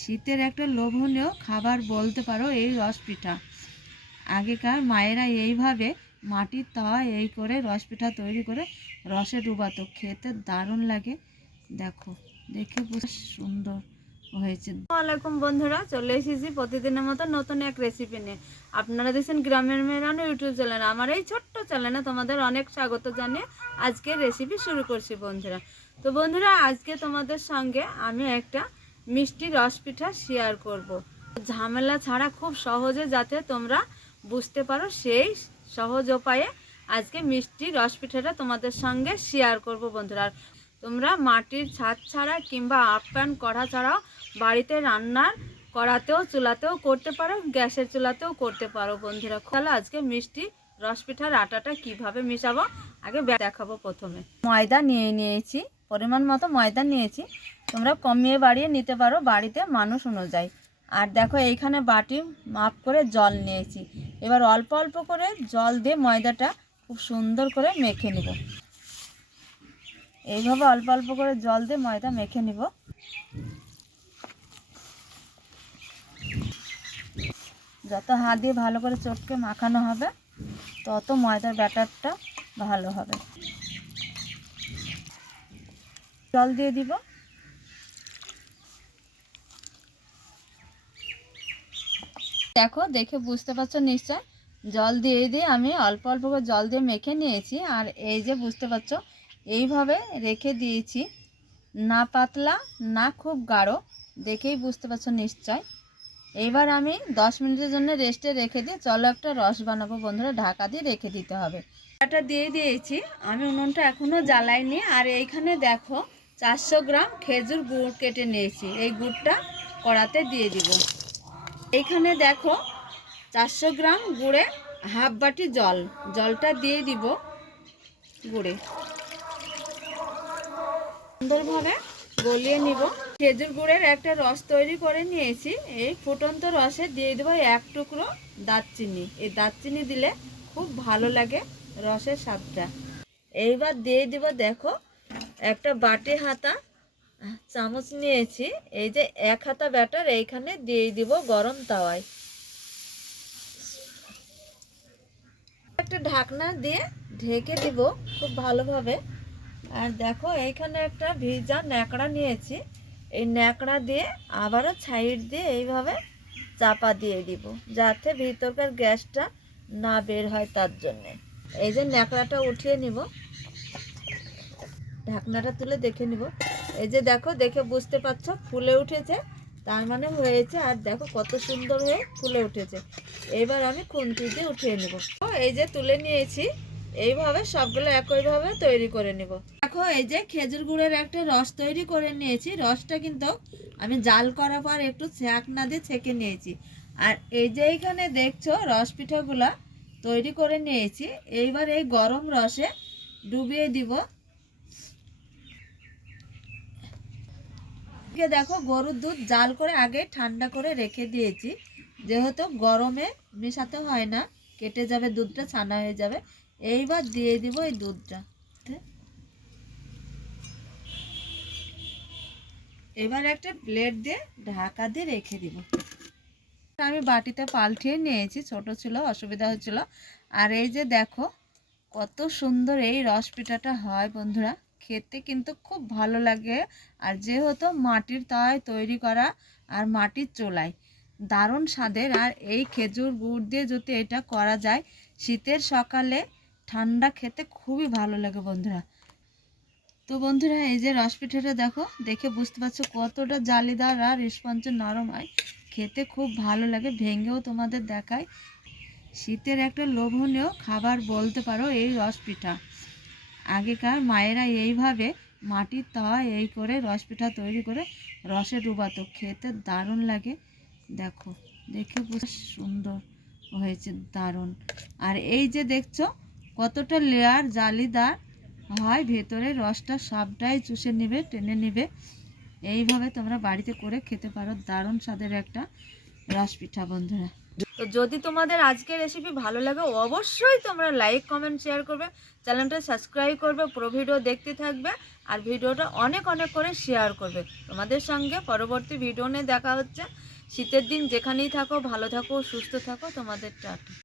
শীতের একটা লোভনীয় খাবার বলতে পারো এই রস পিঠা। আগেকার মায়েরা এইভাবে মাটির তাওয়ায় এই করে রস পিঠা তৈরি করে রসে ডুবাতো, খেতে দারুণ লাগে। দেখো, দেখে বেশ সুন্দর হয়েছে। আসসালামু আলাইকুম বন্ধুরা, চলে এসেছি প্রতিদিনের মতো নতুন এক রেসিপি নিয়ে। আপনারা দেখছেন গ্রামের মেয়েরানো ইউটিউব চ্যানেল। আমার এই ছোট্ট চ্যানেলে তোমাদের অনেক স্বাগত জানিয়ে আজকে রেসিপি শুরু করছি বন্ধুরা। তো বন্ধুরা, আজকে তোমাদের সঙ্গে আমি একটা মিষ্টি রস পিঠা শেয়ার করব। ঝামেলা ছাড়া খুব সহজে যাতে তোমরা বুঝতে পারো সেই সহজ উপায়ে আজকে মিষ্টি রস পিঠাটা তোমাদের সঙ্গে শেয়ার করব বন্ধুরা। তোমরা মাটির ছাদ ছাড়া কিংবা আপ্যায়ন কড়া ছাড়াও বাড়িতে রান্নার কড়াতেও চুলাতেও করতে পারো, গ্যাসের চুলাতেও করতে পারো বন্ধুরা। তাহলে আজকে মিষ্টি রস পিঠার আটাটা কিভাবে মিশাবো আগে দেখাবো। প্রথমে ময়দা নিয়েছি, পরিমাণ মতো ময়দা নিয়েছি। তোমরা কমিয়ে বাড়িয়ে নিতে পারো বাড়িতে মানুষ অনুযায়ী। আর দেখো, এইখানে বাটি মাপ করে জল নিয়েছি। এবার অল্প অল্প করে জল দিয়ে ময়দাটা খুব সুন্দর করে মেখে নিব। এইভাবে অল্প অল্প করে জল দিয়ে ময়দা মেখে নিব। যত হাত দিয়ে ভালো করে চটকে মাখানো হবে তত ময়দার ব্যাটারটা ভালো হবে। জল দিয়ে দিব। দেখো, দেখে বুঝতে পারছো নিশ্চয়, জল দিয়ে আমি অল্প অল্প করে জল দিয়ে মেখে নিয়েছি। আর এই যে বুঝতে পারছো, এইভাবে রেখে দিয়েছি, না পাতলা না খুব গাঢ়, দেখেই বুঝতে পারছো নিশ্চয়। এইবার আমি 10 মিনিটের জন্য রেস্টে রেখে দিয়ে চলো একটা রস বানাবো বন্ধুরা। ঢাকা দিয়ে রেখে দিতে হবে। এটা দিয়ে দিয়েছি, আমি উনুনটা এখনও জ্বালাইনি। আর এইখানে দেখো 400 গ্রাম খেজুর গুড় কেটে নিয়েছি, এই গুড়টা কড়াতে দিয়ে দিব। এইখানে দেখো 400 গ্রাম গুড়ে হাফ বাটি জলটা দিয়ে দিব গুড়ে, সুন্দরভাবে গলিয়ে নিব। খেজুর গুড়ের একটা রস তৈরি করে নিয়েছি। এই ফুটন্ত রসে দিয়ে দেবো 1 টুকরো দারচিনি। এই দারচিনি দিলে খুব ভালো লাগে রসের স্বাদটা। এইবার দিয়ে দিব, দেখো একটা বাটি হাতা চামচ নিয়েছি। এই যে 1 হাতা ব্যাটার এইখানে দিয়ে দিব গরম তাওয়ায়। একটা ঢাকনা দিয়ে ঢেকে দিব খুব ভালোভাবে। আর দেখো, এইখানে একটা ভিজা ন্যাকড়া নিয়েছি। এই ন্যাকড়া দিয়ে আবারও সাইড দিয়ে এইভাবে চাপা দিয়ে দিব, যাতে ভিতরকার গ্যাসটা না বের হয় তার জন্যে। এই যে ন্যাকড়াটা উঠিয়ে নিব, ঢাকনাটা তুলে দেখে নিব। এই যে দেখো, দেখে বুঝতে পারছো ফুলে উঠেছে, তার মানে হয়েছে। আর দেখো কত সুন্দর হয়ে ফুলে উঠেছে। এবার আমি খুন্তি দিয়ে উঠিয়ে নেব। এই যে তুলে নিয়েছি। এইভাবে সবগুলো একইভাবে তৈরি করে নেব। দেখো, এই যে খেজুর গুড়ের একটা রস তৈরি করে নিয়েছি। রসটা কিন্তু আমি জাল করার পর একটু ছ্যাঁক না দিয়ে ছেঁকে নিয়েছি। আর এই যে এইখানে দেখছো রস পিঠাগুলা তৈরি করে নিয়েছি। এইবার এই গরম রসে ডুবিয়ে দিব। দেখো, গরুর দুধ জাল করে আগে ঠান্ডা করে রেখে দিয়েছি, যেহেতু গরমে মেশাতে হয় না, কেটে যাবে দুধটা, ছানা হয়ে যাবে। এইবার দিয়ে দিব এই দুধটা। এবার একটা প্লেট দিয়ে ঢাকা দিয়ে রেখে দিব। আমি বাটিতে পাল্টিয়ে নিয়েছি, ছোট ছিল অসুবিধা হচ্ছিল। আর এই যে দেখো কত সুন্দর এই রস পিঠাটা হয় বন্ধুরা, খেতে কিন্তু খুব ভালো লাগে। আর যেহেতু মাটির তাওয়ায় তৈরি করা আর মাটির চুলায়, দারুণ স্বাদের। আর এই খেজুর গুড় দিয়ে যদি এটা করা যায় শীতের সকালে ঠান্ডা খেতে খুবই ভালো লাগে বন্ধুরা। তো বন্ধুরা, এই যে রস পিঠাটা দেখো, দেখে বুঝতে পারছো কতটা জালিদার আর স্পঞ্জ নরম হয়, খেতে খুব ভালো লাগে। ভেঙেও তোমাদের দেখায়। শীতের একটা লোভনীয় খাবার বলতে পারো এই রস পিঠা। আগেকার মায়েরা এইভাবে মাটির তাওয়ায় এই করে রস পিঠা তৈরি করে রসে ডুবাতো, খেতে দারুণ লাগে। দেখো, দেখে বেশ সুন্দর হয়েছে, দারুণ। আর এই যে দেখছো কতটা লেয়ার জালিদার হয়, ভেতরে রসটা সবটাই চুষে নেবে, টেনে নেবে। এইভাবে তোমরা বাড়িতে করে খেতে পারো, দারুণ স্বাদের একটা রস পিঠা বন্ধুরা। তো যদি তোমাদের আজকের রেসিপি ভালো লাগে অবশ্যই তোমরা লাইক কমেন্ট শেয়ার করবে, চ্যানেলটা সাবস্ক্রাইব করবে, পুরো ভিডিও দেখতে থাকবে আর ভিডিওটা অনেক অনেক করে শেয়ার করবে। তোমাদের সঙ্গে পরবর্তী ভিডিও নিয়ে দেখা হচ্ছে। শীতের দিন যেখানেই থাকো ভালো থাকো সুস্থ থাকো। তোমাদের টাটা।